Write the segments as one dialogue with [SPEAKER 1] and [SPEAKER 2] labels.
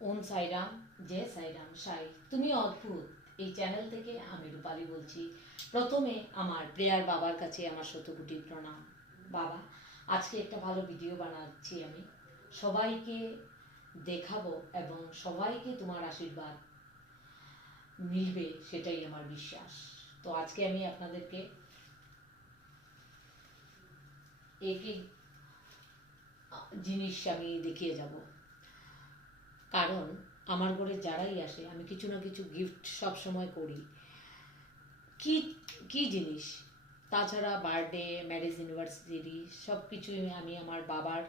[SPEAKER 1] ওম সাইরাম, জয় সাইরাম, সাই। তুমি অদ্ভুত। এই চ্যানেল থেকে আমি রূপালী বলছি। প্রথমে আমার প্রেয়ার বাবার কাছে আমার শতকোটি প্রণাম। বাবা, আজকে একটা ভালো ভিডিও বানাচ্ছি আমি। সবাইকে দেখাবো এবং সবাইকে তোমার আশীর্বাদ মিলবে, সেটাই আমার বিশ্বাস। তো আজকে আমি আপনাদেরকে একই জিনিস আমি দেখিয়ে যাব। কারণ আমার ঘরে যারাই আসে, আমি কিছু না কিছু গিফট সব সময় করি। কি কি জিনিস? তাছাড়া বার্থডে ম্যারেজ ইউনিভার্সিটি সব কিছুই আমি আমার বাবার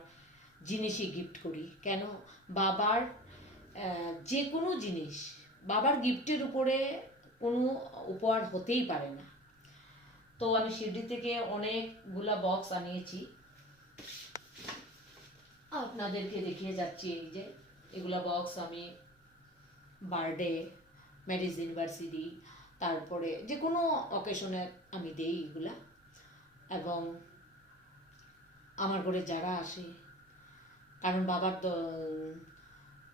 [SPEAKER 1] জিনিসই গিফট করি। কেন? বাবার যে কোনো জিনিস, বাবার গিফটের উপরে কোনো উপহার হতেই পারে না। তো আমি শিরডি থেকে অনেকগুলা বক্স আনিয়েছি। আপনাদেরকে দেখিয়ে যাচ্ছি এই যে। এগুলা বক্স আমি বার্থডে ম্যারেজ ইউনিভার্সিটি তারপরে যে কোনো অকেশনে আমি দেই এগুলা। এবং আমার ঘরে যারা আসে, কারণ বাবার দ-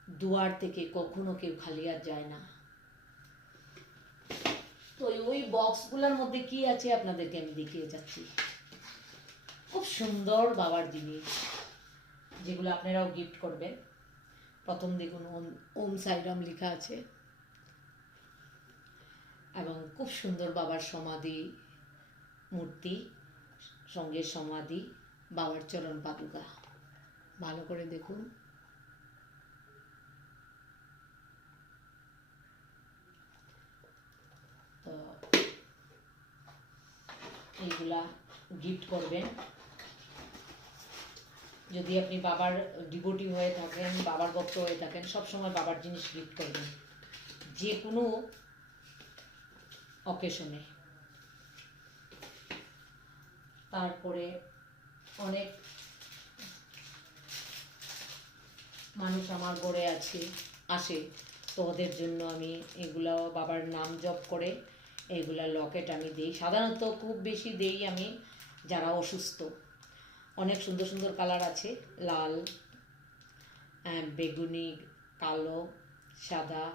[SPEAKER 1] দুয়ার থেকে কখনো কেউ খালি আর যায় না। তো ওই বক্সগুলোর মধ্যে কি আছে আপনাদেরকে আমি দেখিয়ে যাচ্ছি। খুব সুন্দর বাবার জিনিস, যেগুলো আপনারাও গিফট করবেন। প্রথম দেখুন, ওম ওম সাইরাম লেখা আছে। এবং খুব সুন্দর বাবার সমাধি মূর্তি, সঙ্গে সমাধি, বাবার চরণ পাদুকা। ভালো করে দেখুন। তো এইগুলা গিফট করবেন। যদি আপনি বাবার ডিভোটি হয়ে থাকেন, বাবার ভক্ত হয়ে থাকেন সবসময় বাবার জিনিস গিফট করবেন। যে কোনো অকেশনে তারপরে অনেক মানুষ আমার গড়ে আছে, আসে। তো ওদের জন্য আমি এগুলো, বাবার নাম জপ করে এগুলা লকেট আমি দিই। সাধারণত খুব বেশি দেই আমি যারা অসুস্থ। অনেক সুন্দর সুন্দর কালার আছে। লাল বেগুনি, কালো, সাদা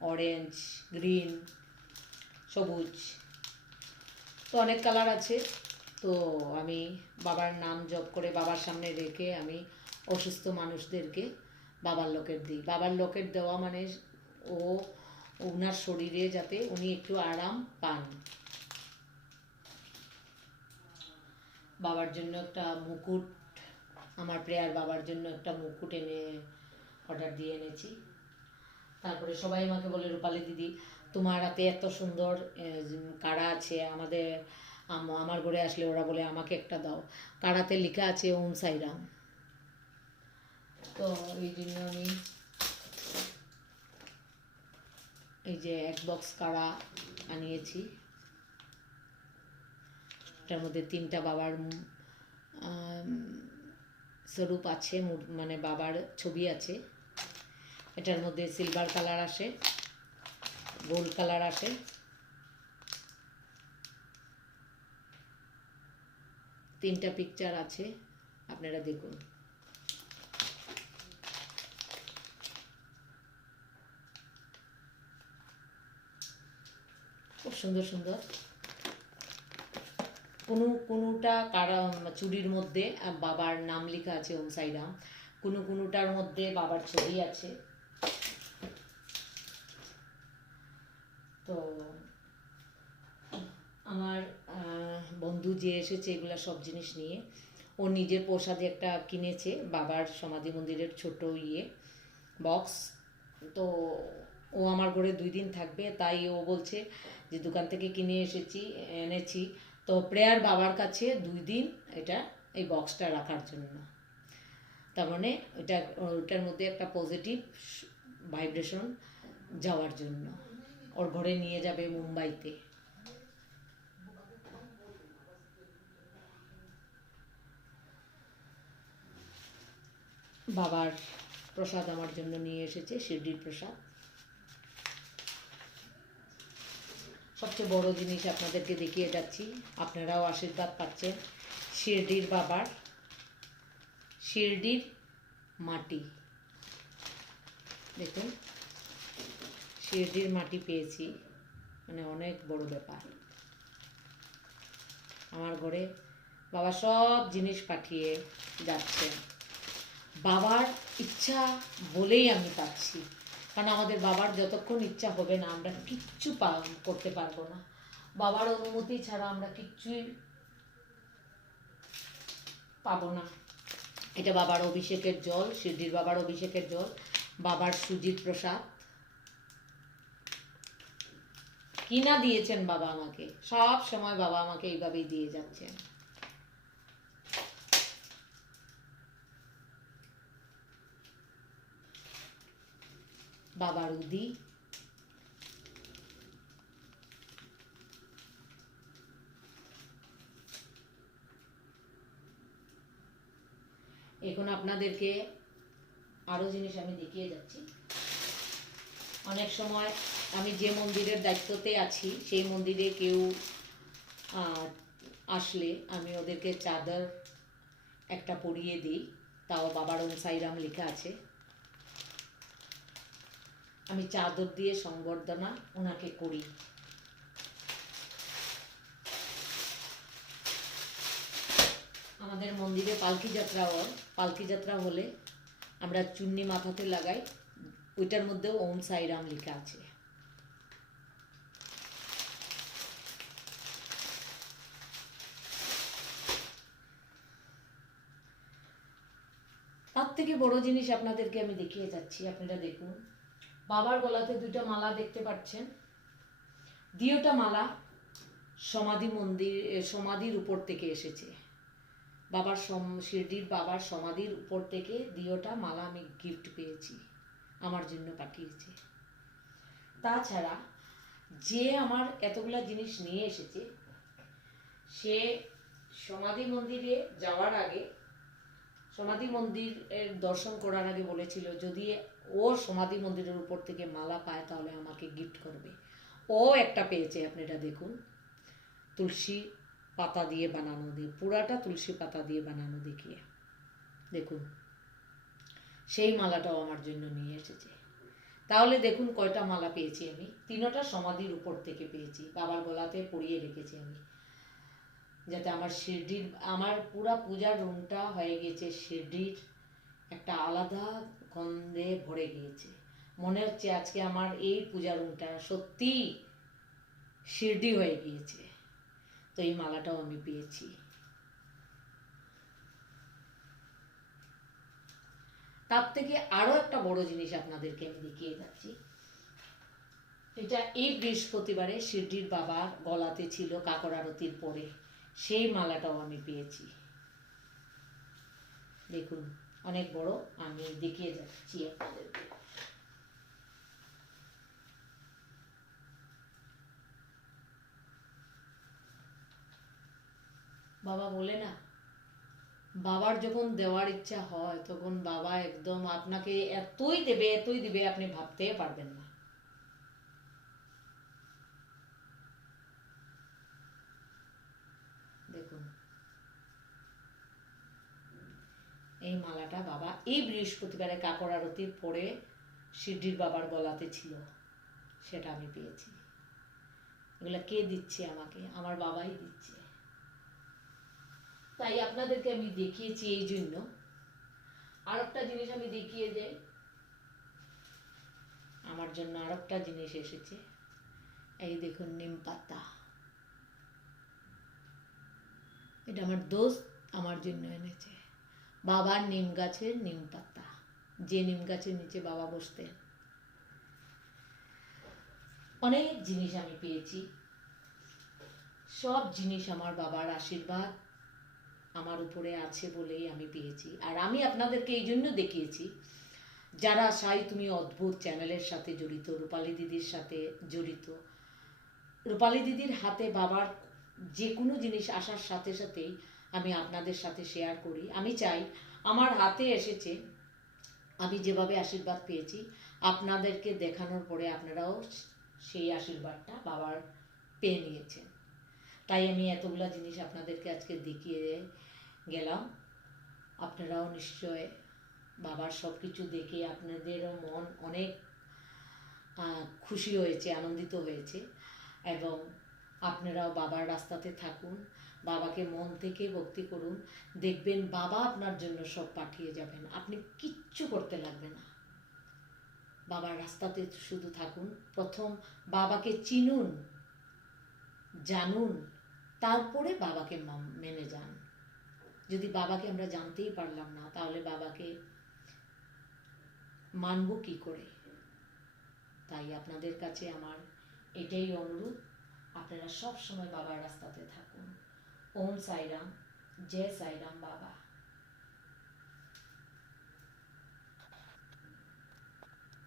[SPEAKER 1] অরেঞ্জ গ্রিন সবুজ। তো অনেক কালার আছে। তো আমি বাবার নাম জপ করে বাবার সামনে রেখে আমি অসুস্থ মানুষদেরকে বাবার লকেট দিই। বাবার লকেট দেওয়া মানে ও, ওনার শরীরে যাতে উনি একটু আরাম পান। বাবার জন্য একটা মুকুট, আমার প্রেয়ার বাবার জন্য একটা মুকুট এনে অর্ডার দিয়ে এনেছি। তারপরে সবাই আমাকে বলে, রূপালী দিদি, তোমার হাতে এত সুন্দর কাড়া আছে। আমাদের, আম- আমার ঘরে আসলে ওরা বলে, আমাকে একটা দাও। কাড়াতে লেখা আছে ওম সাইরাম। তো এই জন্য আমি এই যে এক বক্স কাড়া আনিয়েছি। এটার মধ্যে তিনটা বাবার স্বরূপ আছে মানে বাবার ছবি আছে। এটার মধ্যে সিলভার কালার আসে গোল্ড কালার আসে। তিনটা পিকচার আছে, আপনারা দেখুন। খুব সুন্দর সুন্দর। কোনো, কোনোটা কারা, চুরির মধ্যে বাবার নাম লেখা আছে ওম সাইরাম, কোনো, কোনোটার মধ্যে বাবার ছবি আছে? তো আমার বন্ধু যে এসেছে, এগুলো সব জিনিস নিয়ে, ও নিজের প্রসাদে একটা কিনেছে, বাবার সমাধি মন্দিরের ছোট ইয়ে বক্স। তো ও আমার ঘরে দুই দিন থাকবে, তাই ও বলছে যে, দোকান থেকে কিনে এসেছি, এনেছি। তো প্রেয়ার বাবার কাছে দুই দিন এটা এই বক্সটা রাখার জন্য। তার মানে ওটা ওটার মধ্যে একটা পজিটিভ ভাইব্রেশন যাওয়ার জন্য। ওর ঘরে নিয়ে যাবে মুম্বাইতে। বাবার প্রসাদ আমার জন্য নিয়ে এসেছে, শিরডির প্রসাদ। সবচেয়ে বড় জিনিস আপনাদেরকে দেখিয়ে যাচ্ছি। আপনারাও আশীর্বাদ পাচ্ছেন। শিরডির বাবার শিরডির মাটি। দেখুন, শিরডির মাটি পেয়েছি। মানে অনেক বড় ব্যাপার। আমার ঘরে বাবা সব জিনিস পাঠিয়ে যাচ্ছে বাবার ইচ্ছা বলেই আমি পাচ্ছি। কারণ আমাদের বাবার যতক্ষণ ইচ্ছা হবে না, আমরা কিচ্ছু করতে পারব না। বাবার অনুমতি ছাড়া আমরা কিচ্ছুই পাবো না। এটা বাবার অভিষেকের জল শিরডির বাবার অভিষেকের জল, বাবার সুজিত প্রসাদ। কিনা দিয়েছেন বাবা আমাকে, সব সময় বাবা আমাকে এইভাবেই দিয়ে যাচ্ছেন। বাবার উদি। এখন আপনাদেরকে আরও জিনিস আমি দেখিয়ে যাচ্ছি। অনেক সময় আমি যে মন্দিরের দায়িত্বতে আছি, সেই মন্দিরে কেউ আসলে আমি ওদেরকে চাদর একটা পরিয়ে দিই। তাও বাবার ওম সাইরাম লেখা আছে। আমি চাদর দিয়ে সংবর্ধনা ওনাকে করি। আমাদের মন্দিরে পালকি যাত্রা হয় পালকি যাত্রা হলে আমরা চুন্নি মাথাতে লাগাই, ওইটার মধ্যেও ওম সাইরাম লেখা আছে। তার থেকে বড় জিনিস আপনাদেরকে আমি দেখিয়ে যাচ্ছি, আপনারা দেখুন। বাবার গলাতে দুইটা মালা দেখতে পাচ্ছেন। দ্বিতীয়টা মালা সমাধি মন্দির সমাধির উপর থেকে এসেছে। বাবার শিরডির বাবার সমাধির উপর থেকে দিওটা মালা আমি গিফট পেয়েছি, আমার জন্য পাঠিয়েছে। তাছাড়া যে আমার এতগুলা জিনিস নিয়ে এসেছে, সে সমাধি মন্দিরে যাওয়ার আগে, সমাধি মন্দিরের দর্শন করার আগে বলেছিল, যদি ও সমাধি মন্দিরের উপর থেকে মালা পায়, তাহলে আমাকে গিফট করবে। ও একটা পেয়েছে, আপনি এটা দেখুন। তুলসী পাতা দিয়ে বানানো, দিয়ে পুরাটা তুলসী পাতা দিয়ে বানানো দেখিয়ে। দেখুন, সেই মালাটাও আমার জন্য নিয়ে এসেছে। তাহলে দেখুন কয়টা মালা পেয়েছি আমি। তিনোটা সমাধির উপর থেকে পেয়েছি, বাবার গলাতে পরিয়ে রেখেছি আমি। যাতে আমার শিরডির আমার পুরা পূজার রুমটা হয়ে গেছে শিরডির একটা আলাদা গন্ধে ভরে গিয়েছে। মনে হচ্ছে আজকে আমার এই পূজা রুমটা সত্যি শিরডি হয়ে গিয়েছে। তো এই মালাটাও আমি পেয়েছি। তার থেকে আরও একটা বড় জিনিস আপনাদেরকে আমি দেখিয়ে যাচ্ছি। এটা এই বৃহস্পতিবারে শিরডির বাবার গলাতে ছিল কাকর আরতির পরে। সেই মালাটাও আমি পেয়েছি। দেখুন। অনেক বড়, আমি দেখিয়ে যাচ্ছি আপনাদেরকে। বাবা বলে না, বাবার যখন দেওয়ার ইচ্ছা হয়, তখন বাবা একদম আপনাকে এতই দেবে এতই দেবে, আপনি ভাবতেই পারবেন না দেখুন এই মালাটা বাবা, এই বৃহস্পতিবারে কাকর আরতির পরে শিরডির বাবার গলাতে ছিল। সেটা আমি পেয়েছি। এগুলা কে দিচ্ছে আমাকে? আমার বাবাই দিচ্ছে। তাই আপনাদেরকে আমি দেখিয়েছি এই জন্য। আর একটা জিনিস আমি দেখিয়ে যাই আমার জন্য আর একটা জিনিস এসেছে। এই দেখুন, নিম পাতা। এটা আমার দোস্ত আমার জন্য এনেছে। বাবার নিম গাছের নিম পাতা। যে নিম গাছের নিচে বাবা বসতেন। অনেক জিনিস আমি পেয়েছি। সব জিনিস আমার বাবার আশীর্বাদ আমার উপরে আছে বলেই আমি পেয়েছি। আর আমি আপনাদেরকে এই জন্য দেখিয়েছি, যারা সাই তুমি অদ্ভুত চ্যানেলের সাথে জড়িত, রূপালী দিদির সাথে জড়িত, রূপালী দিদির হাতে বাবার যে কোনো জিনিস আসার সাথে সাথেই আমি আপনাদের সাথে শেয়ার করি। আমি চাই, আমার হাতে এসেছে, আমি যেভাবে আশীর্বাদ পেয়েছি, আপনাদেরকে দেখানোর পরে আপনারাও সেই আশীর্বাদটা বাবার পেয়ে নিয়েছেন। তাই আমি এতগুলো জিনিস আপনাদেরকে আজকে দেখিয়ে গেলাম। আপনারাও নিশ্চয় বাবার সব কিছু দেখে আপনাদেরও মন অনেক খুশি হয়েছে, আনন্দিত হয়েছে। এবং আপনারাও বাবার রাস্তাতে থাকুন, বাবাকে মন থেকে ভক্তি করুন, দেখবেন বাবা আপনার জন্য সব পাঠিয়ে যাবেন। আপনি কিচ্ছু করতে লাগবে না। বাবার রাস্তাতে শুধু থাকুন। প্রথম বাবাকে চিনুন, জানুন, তারপরে বাবাকে মেনে যান। যদি বাবাকে আমরা জানতেই পারলাম না, তাহলে বাবাকে মানব কি করে? তাই আপনাদের কাছে আমার এটাই অনুরোধ। আপনারা সব সময় বাবার রাস্তাতে থাকুন। ওম সাইরাম জয় সাইরাম বাবা।